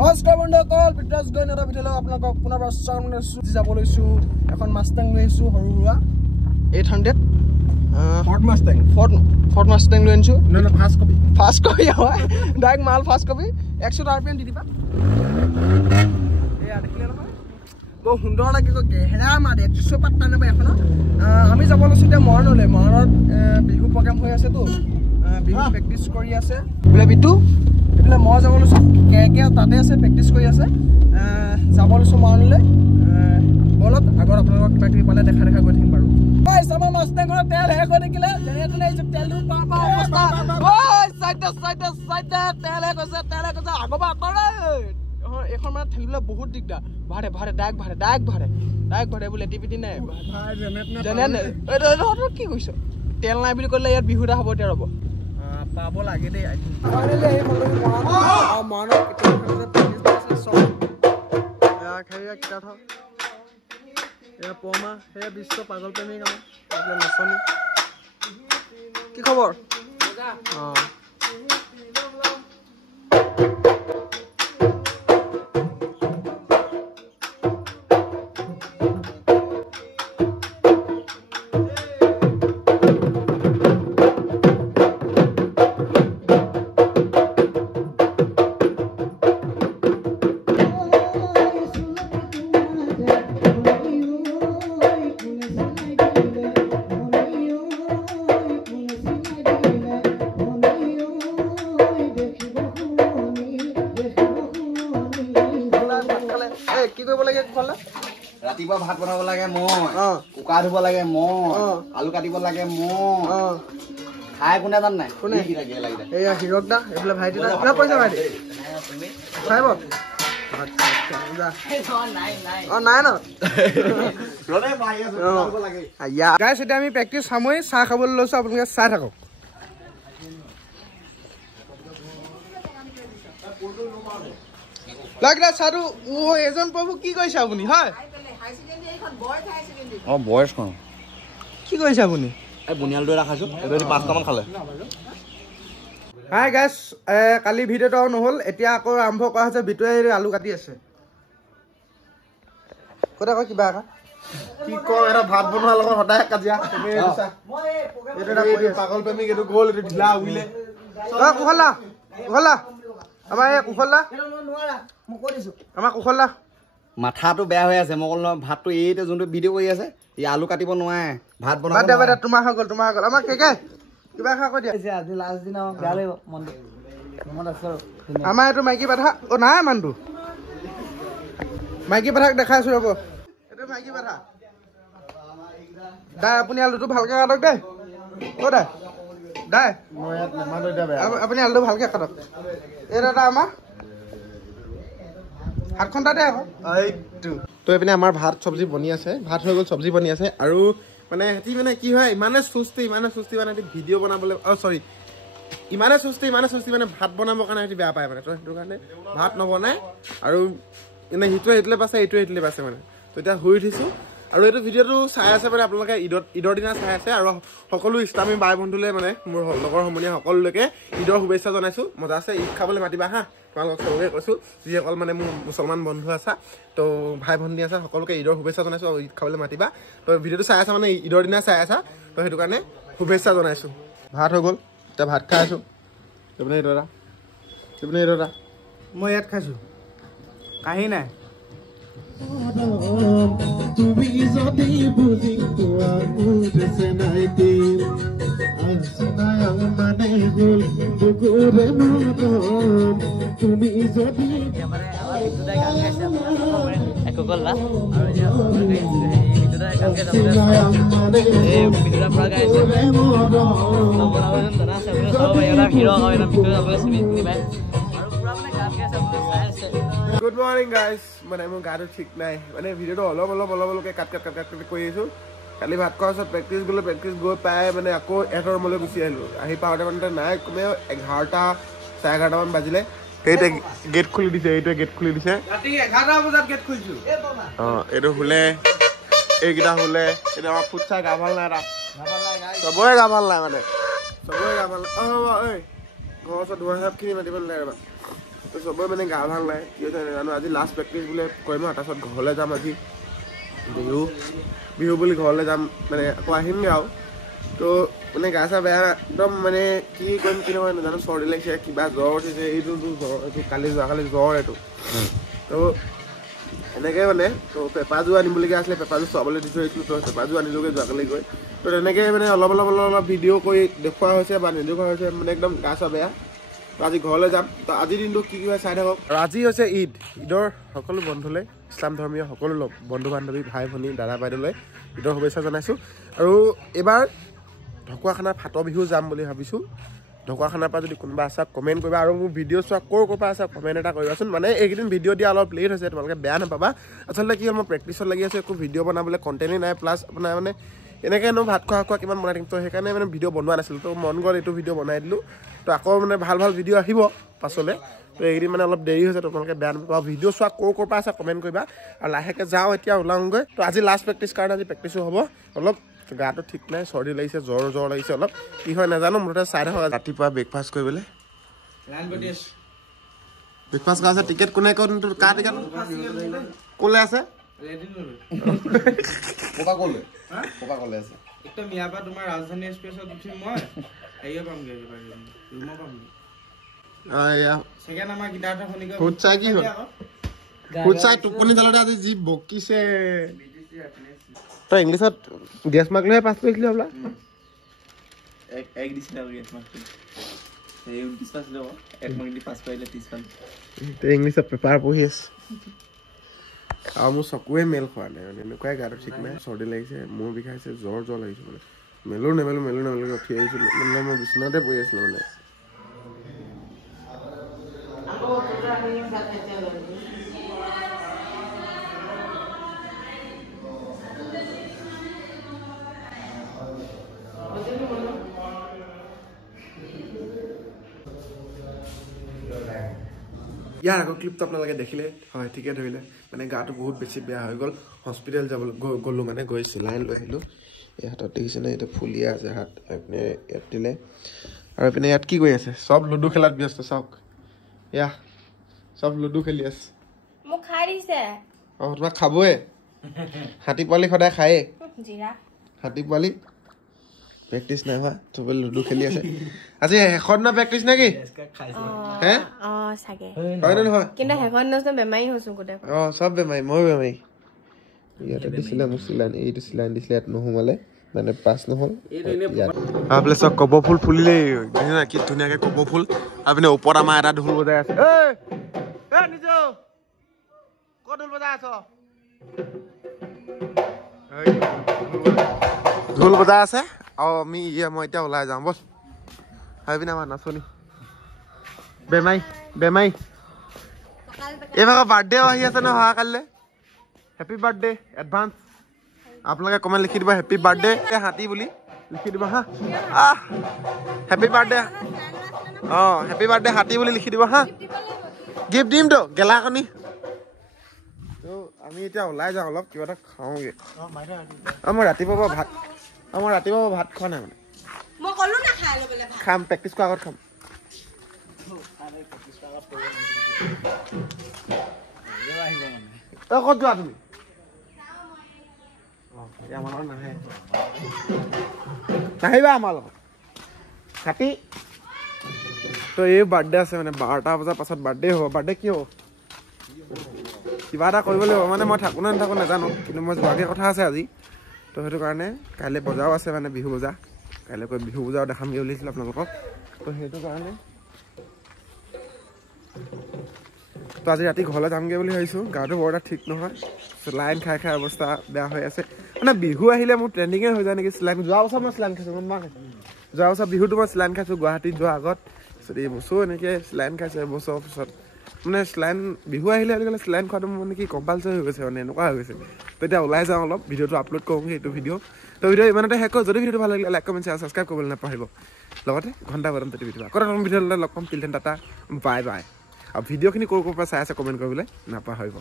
নমস্কাৰ বন্ধুসকল, পিটাছ গইনৰ ভিডিঅ'লৈ আপোনালোকক পুনৰ স্বাগতম জনাইছো। যাব লৈছো এখন মাষ্টাং লৈছো, সৰু সুৰা 800 ফৰ্ড মাষ্টাং লৈ আনিছো। না ফাৰ্ষ্ট কপি হয়, ডাইৰেক্ট মাল ফাৰ্ষ্ট কপি 100 RPM দি দিবা। এয়া দেখিলে নহয়, বৰ সুন্দৰ লাগিব, গেহেৰা মাত 100 পাত্তা নাপায় এখন। আমি যাব লৈছো এতিয়া মৰাণলৈ। মৰাণত বিহু প্ৰগ্ৰাম হৈ আছেতো, বিহু প্ৰেক্টিচ কৰি আছে বোলে বিটু। এইফালে মই যাব লৈছো, কে তাতে আছে প্ৰেক্টিচ কৰি আছে। যাব লৈছো মৰাণলৈ। বলত আগত আপোনালোকক কিবা কিবি পালে দেখা গৈ থাকিম বাৰু। আমাৰ মাষ্টাংখনত তেল শেষ হৈ থাকিলে, যেনে তেনে তেলটো পাওঁ অৱস্থা। তেল শেষ হৈছে, আগৰ পৰা আঁতৰে। এইখন মানে ঠেলিবলৈ বহুত দিগদাৰ। ভাড়ে ডাইৰেক্ট ভাড়ে বোলে টিপিটি নাই কি কৈছ? তেল নাই বুলি ক'লে ইয়াত বিহু এটা হ'ব। এতিয়া ৰ'ব পাব লাগে দেই। পমা সেয়া বিশ্ব পাগল প্ৰেমিক আমাৰ নাচনী। কি খবৰ? ৰাতিপুৱা ভাত বনাব লাগে মই, কুকা ধুব লাগে মই, আলু কাটিব লাগে মই। খাই কোনে জান নাই? এয়া হিৰক দা, এইফালে ভাইটি দা। কিমান পইচা ভাইটি? এতিয়া আমি প্ৰেক্টিচ সামৰি চাহ খাবলৈ লৈছো, আপোনালোকে চাই থাকক। চাহটো এজন প্ৰভু কি কৰিছে আপুনি? হয় কি কৰিছে আপুনি? বুনিয়ালটো ৰাখাইছো, 5টামান খালে। হাই গাইছ, কালি ভিডিঅ'টো নহ'ল, এতিয়া আকৌ আৰম্ভ কৰা হৈছে। বিটুৱে আলু কাটি আছে। ক'তে কয় কিবা এটা কি কয়, এটা ভাত বনোৱাৰ লগত সদায় কাজিয়া। পাগল প্ৰেমিক এইটো গ'ল, এইটো ঢিলা উৰিলে। কুশল আমাৰ এই কুশল দা মাথাটো বেয়া হৈ আছে। মই ক'লো ভাতটো এইটো যোনটো ভিডিঅ' কৰি আছে, ই আলু কাটিব নোৱাৰে, ভাত বনাব। তোমাৰ হৈ গ'ল আমাৰ কেকে কিবা খা কৈ দিয়া। আমাৰ এইটো মাইকী বাধা নাই, মানুহটো মাইকী বাধাক দেখাইছো ৰ'ব। এইটো মাইকী বাধা দাই। আপুনি আলুটো ভালকে কাটক দেই। দাই আপুনি আলুটো ভালকে কাটক। এই দাদা আমাৰ হাতখন তাতে আকৌ এইটো। তো এইপিনে আমাৰ ভাত চব্জি বনি আছে, ভাত হৈ গ'ল, চব্জি বনি আছে। আৰু মানে সিহঁতি মানে কি হয়, ইমানে চুস্তি মানে ভিডিঅ' বনাবলৈ ইমানে চুস্তি মানে ভাত বনাবৰ কাৰণে সিহঁতি বেয়া পায় মানে। তো সেইটো কাৰণে ভাত নবনায়। আৰু মানে সিটোৱে সেইটোলৈ পাইছে, এইটোৱে সেইটোলৈ পাইছে মানে। তো এতিয়া শুই উঠিছোঁ। আৰু এইটো ভিডিঅ'টো চাই আছে মানে আপোনালোকে ঈদৰ দিনা চাই আছে। আৰু সকলো ইছলামী বাই বন্ধুলে মানে মোৰ লগৰ সমনীয়া সকলোলৈকে ঈদৰ শুভেচ্ছা জনাইছোঁ। মজা আছে, ঈদ খাবলৈ মাতিবা হা। তোমালোকক চবকে কৈছোঁ, যিসকল মানে মোৰ মুছলমান বন্ধু আছা, তো ভাই ভণ্টি আছে, সকলোকে ঈদৰ শুভেচ্ছা জনাইছোঁ। আৰু ঈদ খাবলৈ মাতিবা। তো ভিডিঅ'টো চাই আছা মানে ঈদৰ দিনা চাই আছা, তো সেইটো কাৰণে শুভেচ্ছা জনাইছোঁ। ভাত হৈ গ'ল, এতিয়া ভাত খাই আছোঁ। এইপিনে এইদৰা মই ইয়াত খাইছোঁ, কাহি নাই। তুমি যদি বুজি পোৱা মানে গ'ল তুমি যদি গুড মৰ্ণিং গাইজ। মানে মোৰ গাটো ঠিক নাই, মানে ভিডিঅ'টো অলপকে কাট কৰি আছোঁ। কালি ভাত খোৱাৰ পিছত প্ৰেক্টিচ গৈ পাই মানে আকৌ এটা ৰুমলৈ গুচি আহিলোঁ। আহি পাওঁতে মানে নাই, কমেও 11টা 11:30মান বাজিলে। সেইটোৱে গেট খুলি দিছে, ৰাতি 11টা বজাত গেট খুলিছোঁ। এইটো শুলে, এইকেইটা শুলে। এইটো আমাৰ ফুট চাই গা ভাল নাই, এটা চবৰে গা ভাল নাই মানে, ঘৰৰ ওচৰত ধোৱা চাপখিনি মাতিব নালাগে ৰ'বা। তো চবৰে মানে গা ভাল নাই কি হৈছে নাজানো আজি লাষ্ট প্ৰেক্টিছ বোলে কৰিম আৰু তাৰপিছত ঘৰলৈ যাম আজি বিহু বুলি ঘৰলৈ যাম মানে আকৌ আহিমগৈ আৰু তো মানে গা চা বেয়া একদম মানে কি কৰিম কি নহয় নাজানো চৰ্দি লাগিছে কিবা জ্বৰ উঠিছে এইটো জ্বৰ এইটো যোৱাকালি জ্বৰ এইটো তো এনেকৈ মানে তো পেপাৰযোৰ আনিবলগীয়া আছিলে পেপাৰযোৰ চাবলৈ দি থৈ আহিছিলোঁ তো পেপাৰযোৰ আনিলোগৈ যোৱাকালি গৈ তো তেনেকৈ মানে অলপ ভিডিঅ' কৰি দেখুওৱা হৈছে বা নেদেখুওৱা হৈছে মানে একদম গা চা বেয়া তো আজি ঘৰলৈ যাম তো আজিৰ দিনটো কি হয় চাই থাকক আৰু আজি হৈছে ঈদৰ সকলো বন্ধুলৈ ইছলাম ধৰ্মীয় সকলো বন্ধু বান্ধৱী ভাই ভনী দাদা বাইদেউলৈ ঈদৰ শুভেচ্ছা জনাইছোঁ আৰু এইবাৰ ঢকুৱাখানাৰ ফাটৰ বিহু যাম বুলি ভাবিছোঁ ঢকুৱাখানাৰ পৰা যদি কোনোবা আছে কমেণ্ট কৰিবা আৰু মোৰ ভিডিঅ' চোৱা ক'ৰ পৰা আছে কমেণ্ট এটা কৰিবাচোন মানে এইকেইদিন ভিডিঅ' দিয়া অলপ লেট হৈছে তোমালোকে বেয়া নাপাবা আচলতে কি হ'ল মই প্ৰেক্টিছত লাগি আছোঁ একো ভিডিঅ' বনাবলৈ কণ্টেণ্টেই নাই প্লাছ আপোনাৰ মানে এনেকৈনো ভাত খোৱা কিমান বনাই থাকিম তো সেইকাৰণে মানে ভিডিঅ' বনোৱা নাছিলোঁ তো মন গ'ল এইটো ভিডিঅ' বনাই দিলোঁ তো আকৌ মানে ভাল ভিডিঅ' আহিব পাছলৈ তো এইকেইদিন মানে অলপ দেৰি হৈছে তোমালোকে বেয়া নাপাবা ভিডিঅ' চোৱা ক'ৰ পৰা আছে কমেণ্ট কৰিবা আৰু লাহেকৈ যাওঁ এতিয়া ওলাওঁগৈ তো আজি লাষ্ট প্ৰেক্টিছ কাৰণে আজি প্ৰেক্টিছো হ'ব অলপ গাটো ঠিক নাই চৰ্দি লাগিছে জ্বৰ লাগিছে অলপ কি হয় নাজানো মুঠতে চাই থাকক ৰাতিপুৱা ব্ৰেকফাষ্ট কৰিবলৈ ব্ৰেকফাষ্ট কৰা আছে টিকেট কোনে কাৰ টিকেট ক'লে আছে ক'লে আছে একদম ইয়াৰ পৰা তোমাৰ ৰাজধানী এক্সপ্ৰেছত উঠিম মই হেৰিয়ে পামগৈ ৰুমত পামগৈ ছেকেণ্ড আমাৰ গীটাৰটা শুনিগৈ ফুট চাই কি হ'ল ফুট চাই টোপনি তলতে আজি যি বকিছে তই ইংলিছত গেছ মাৰ্ক লৈহে পাছ কৰিছিলি হ'বলা এক দিছিলে আৰু গেছ মাৰ্কটো এই 29 পাছ ল'ব এক মাৰ্ক দি পাছ কৰিলে 30 পাছ তই ইংলিছত পেপাৰ পঢ়ি আছ আৰু মোৰ চকুৱে মেল খোৱা নাই মানে এনেকুৱাই গাটো ঠিক নাই চৰ্দি লাগিছে মূৰ বিষাইছে জ্বৰ লাগিছে মানে মেলো উঠি আহিছিলোঁ মানে মই বিচনাতে পৰি আছিলোঁ মানে ইয়াৰ আগৰ ক্লিপটো আপোনালোকে দেখিলে হয় ঠিকে ধৰিলে মানে গাটো বহুত বেছি বেয়া হৈ গ'ল হস্পিটেল যাবলৈ গ'লোঁ মানে গৈ চিলাইন লৈ আহিলোঁ এই হাতত দেখিছেনে এইটো ফুলিয়া আছে হাত এইপিনে ইয়াত দিলে আৰু এইপিনে ইয়াত কি কৰি আছে চব লুডু খেলাত ব্যস্ত চাওক এয়া চব লুডু খেলি আছে মোক খাই দিছে অঁ তোমাক খাবই হাতী পোৱালি সদায় খায়েই হাতী পোৱালি প্ৰেক্টিছ নাই হোৱা চবে লুডু খেলি আছে আজি শেষৰ দিনা প্ৰেক্টিছ নে কি হে চাগে হয় নে নহয় কিন্তু শেষৰ দিনা বেমাৰী হৈছোঁ গোটেই অঁ চব বেমাৰী ময়ো বেমাৰী ইয়াতে দিছিলে মোৰ চিলাইন এইটো চিলাইন দিছিলে ইয়াত নোসোমালে মানে পাছ নহ'ল আপুনি চব কপৌ ফুল ফুলিলেই কি ধুনীয়াকৈ কপৌ ফুল আপুনি ওপৰত আমাৰ এটা ঢোল বজাই আছে ঢোল বজাই আছ ঢোল বজাই আছে আৰু আমি মই এতিয়া ওলাই যাওঁ বল ভাবিনা আমাৰ নাচনি বেমাৰী এইভাগৰ বাৰ্থডে আহি আছে নহয় অহাকালিলৈ হেপী বাৰ্থডে এডভান্স আপোনালোকে কমেণ্ট লিখি দিব হেপী বাৰ্থডে হাতী বুলি লিখি দিব হা হেপী বাৰ্থডে অঁ হেপী বাৰ্থডে হাতী বুলি লিখি দিব হা গিফ্ট দিমতো গেলাকণি তো আমি এতিয়া ওলাই যাওঁ অলপ কিবা এটা খাওঁগৈ মই ৰাতিপুৱা ভাত খোৱা নাই মানে খাম প্ৰেক্টিছ কৰাৰ আগত খাম তই ক'ত যোৱা তুমি আমাৰ লগত নাহিবা আমাৰ লগত খাতি তো এই বাৰ্থডে আছে মানে 12টা বজাৰ পাছত বাৰ্থডে হ'ব বাৰ্থডে কি হ'ব কিবা এটা কৰিব লাগিব মানে মই থাকোঁ নে নাথাকোঁ নাজানো কিন্তু মই যোৱাকৈ কথা আছে আজি তো সেইটো কাৰণে কাইলৈ বজাৰো আছে মানে বিহু বজাৰ কাইলৈ কৈ বিহু বজাৰো দেখামগৈ বুলিছিলোঁ আপোনালোকক তো সেইটো কাৰণে তো আজি ৰাতি ঘৰলৈ যামগৈ বুলি ভাবিছোঁ গাটো বৰ এটা ঠিক নহয় চিলাইন খাই অৱস্থা বেয়া হৈ আছে মানে বিহু আহিলে মোৰ ট্ৰেণ্ডিঙে হৈ যায় নেকি চিলাইন যোৱা বছৰ মই চিলাইন খাইছোঁ যোৱা বছৰ বিহুটো মই চিলাইন খাইছোঁ গুৱাহাটীত যোৱাৰ আগত তাৰপিছত এইবছৰো এনেকৈ চিলাইন খাইছোঁ এবছৰৰ পিছত মানে চিলাইন বিহু আহিলে আজিকালি চিলাইন খোৱাটো মানে কি কম্পালচৰি হৈ গৈছে মানে এনেকুৱা হৈ গৈছে তো এতিয়া ওলাই যাওঁ অলপ ভিডিঅ'টো আপলোড কৰোঁগৈ এইটো ভিডিঅ' তো ভিডিঅ' ইমানতে শেষ কৰোঁ যদি ভিডিঅ'টো ভাল লাগিলে লাইক কমেণ্ট শ্বেয়াৰ ছাবস্ক্ৰাইব কৰিবলৈ নাপাহৰিব লগতে ঘণ্টা বটন ততি ভিডিঅ' আকৌ এটা ভিডিঅ'লৈ লগ পাম টিল দেন টাটা বাই আৰু ভিডিঅ'খিনি ক'ৰ পৰা চাই আছে কমেণ্ট কৰিবলৈ নাপাহৰিব